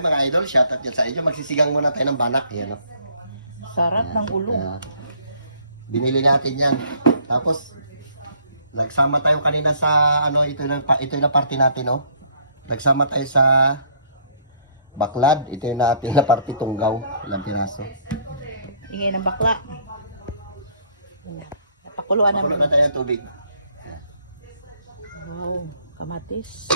Mga idol, shoutout yan sa inyo. Magsisigang muna tayo ng banak. Yan, no? Sarap ng ulo. Binili natin yan. Tapos, nagsama tayo kanina sa, ano, ito yung party natin, no? Nagsama tayo sa baklad. Ito yung natin na party tunggaw. Ilang piraso. Ingay ng bakla. Napakuluan Makulo namin. na tayo ng tubig. Wow, kamatis.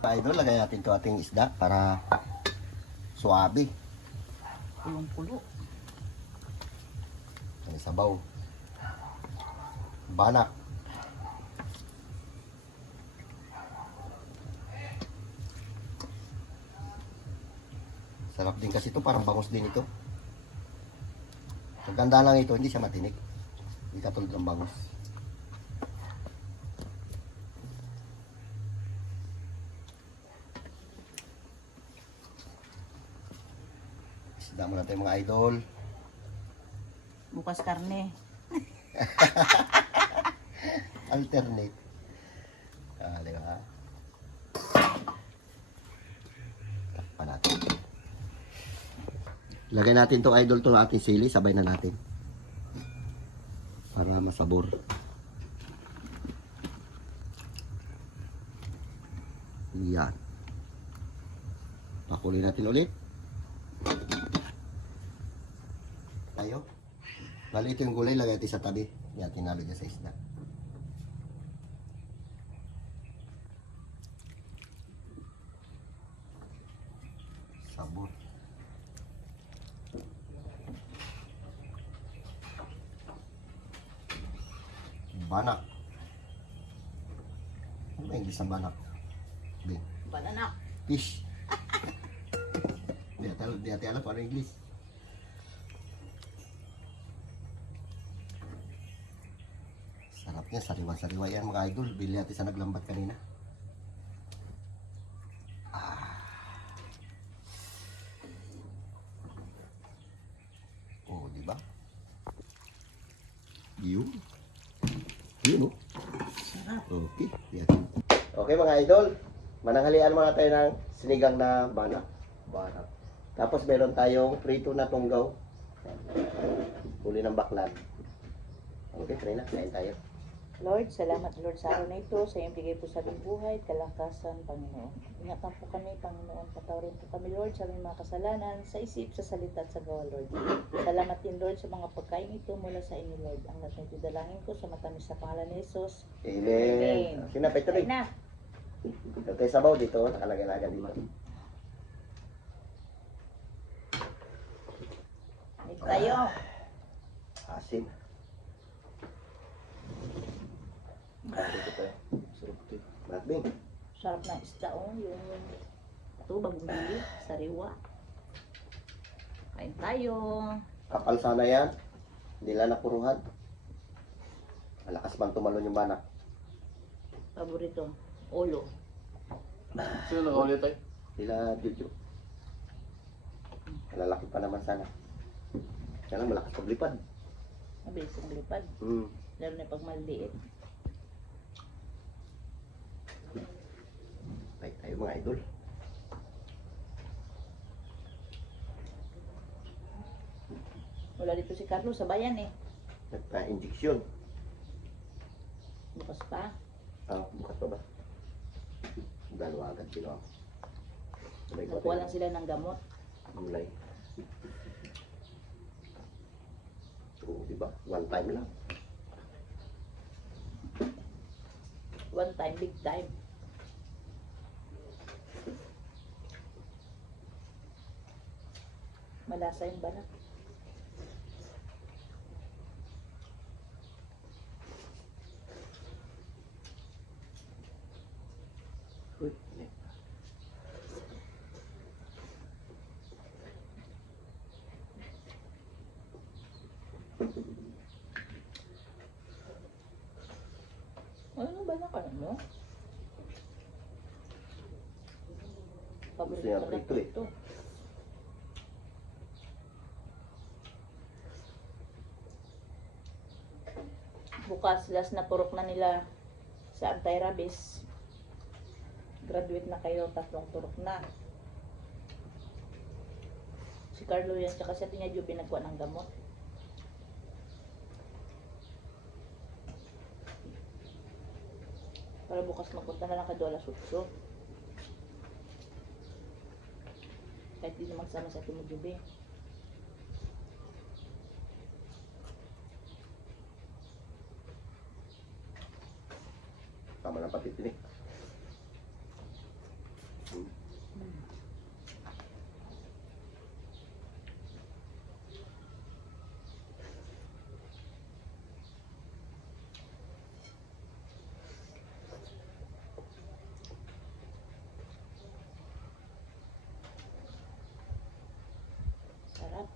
Mga idol, lagay natin ito ating isda para suabe. Kulong-kulo. Ang sabaw. Banak. Sarap din kasi ito, parang bangus din ito. Ang ganda lang ito, hindi siya matinik. Hindi katulad ng bangus. Isda muna tayo mga idol. Bukas karne. Alternate. Di ba? Takpan natin. Lagay natin itong idol to ating sili. Sabay na natin. Para masabor. Yan. Pakuloy natin ulit. Tayo. Bali ito yung gulay. Lagay natin sa tabi. Yan, tinalo dyan sa isda. Sabor. Banak. Ano ba English ng banak? Bing. Banana. Fish. Di natin alam kung ano English. Sarap niya, sariwa-sariwa yan mga idol. Bili natin sa naglambat kanina. Oh, di ba? Yun. Yun, oh. Okay. Yan. Okay mga idol. Mananghalian muna tayo ng sinigang na banak. Banak. Tapos meron tayong prito na tunggaw. Huli ng baklan. Okay, try na. Kain tayo. Lord, salamat Lord sa araw na ito. Sa iyong bigay po sa aming buhay, kalakasan, Panginoon. Ingatan po kami, Panginoon. Patawarin po kami, Lord, sa aming mga kasalanan, sa isip, sa salita at sa gawa, Lord. Salamat din, Lord, sa mga pagkain ito mula sa inyo, Lord. Ang lahat na ito dalangin ko sa matamis sa pangalan ni Jesus. Amen. Sinapay tuloy. Kain na. Ito tayo sabaw dito. Nakalagay-lagay dito. Kain tayo. Asin. Magbing. Sarap na isda, oh. Yung ito, bagong bili, sariwa. Kain tayo. Kapal sana yan. Hindi lang napuruhan. Malakas bang tumalon yung banak. Paborito, ulo. Sino nakaulit tayo? Sila Jojo. Malalaki pa naman sana. Kaya lang malakas paglipad. Mabilis ang lipad. Lalo na pag maliit. Ay, tayo mga idol. Wala dito si Carlos sa bayan eh. Nagpa-injection. Bukas pa. Bukas pa ba? Dalawa agad sila. Nakuha lang sila ng gamot. Gulay. Oo, diba? One time lang. One time, big time. Malasa yung banak. Uy, Ano banak ano? Gusto niya prito eh. Ito. Bukas, last na turok na nila sa anti-rabies. Graduate na kayo, 3 turok na. Si Carlo yan, tsaka si Ate Juby nagkuha ng gamot. Para bukas magpunta na lang kay Dola Sutso. Kahit di na magsama sa Ate Juby. Tama na pati tinik. Sarap.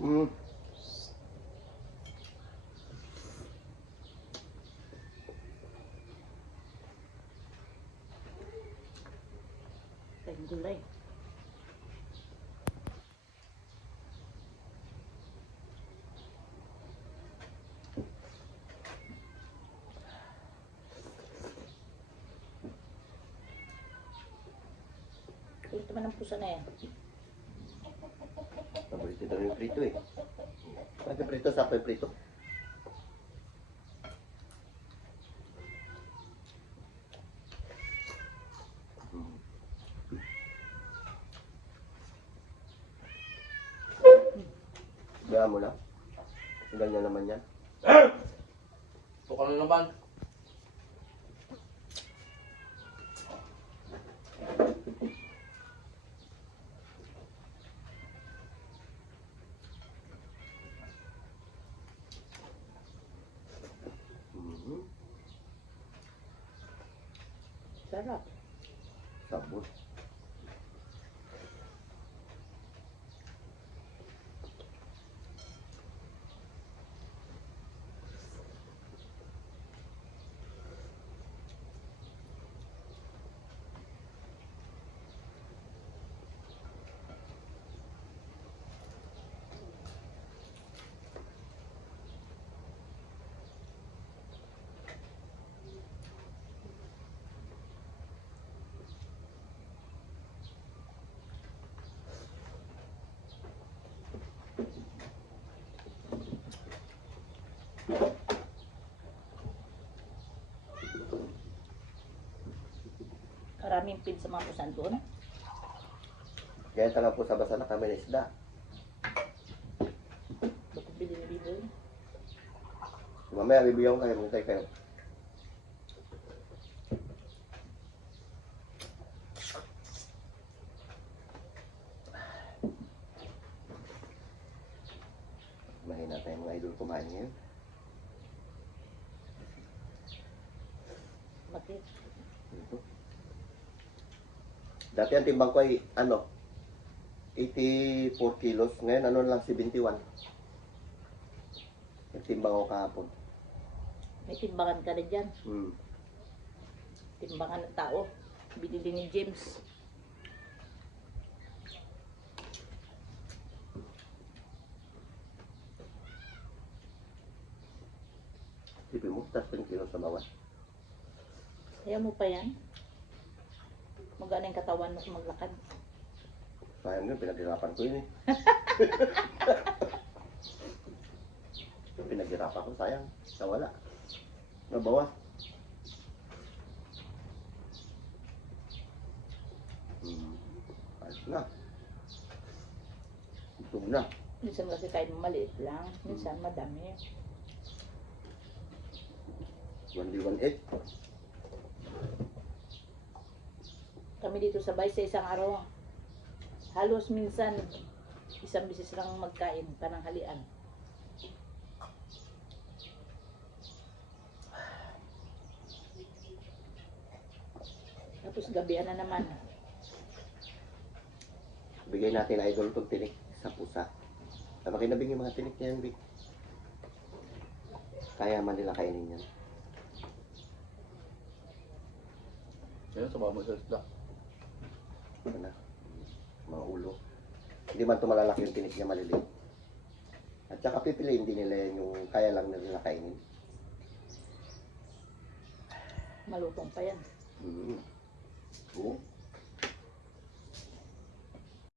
Mm. Kayong gulay. Ito man ang pusa na yan. Paborito daw yung prito eh. Pati prito, sakto yung prito. Bayaan mo na. Ganyan naman yan. Tuka na naman. Mhm. Sarap. Sabot. Karaming pin sa mga pusan doon. Kaya tanga po sa basa na kami ng isda. Bakit bili ni Biboy? Mamaya bibigyan ko kayo, magtay kayo. Mahina tayo mga idol kumain ngayon. Bakit? Ito. Dati ang timbang ko ay 84 kilos. Ngayon lang 71. Yung timbang ko kahapon. May timbangan ka na dyan. Hmm. Timbangan ng tao. Binili ni James. Tipin mo, tas 10 kilos sa bawat. Kaya mo pa yan? Magana yung katawan mo kung maglakad. Sayang yun, pinaghirapan ko yun eh. Pinaghirapan ko, sayang. Nawala. Nabawas. Ayos na. Gutom na. Minsan kasi kahit maliit lang. Minsan madami. 1D18. Kami dito sa bahay sa isang araw. Halos minsan isang bisis lang magkain pananghalian. Tapos gabihan na naman. Bigay natin idol itong tinik sa pusa. Makinabing yung mga tinik niyan, Vic. Kaya man nila kainin yan. Yan, sabaw mo sa isda. Ano na? Mga ulo. Hindi man ito malalaki yung tinik niya, maliliit. At saka pipiliin din nila yan yung kaya lang nila kainin. Malutong pa yan. Oo.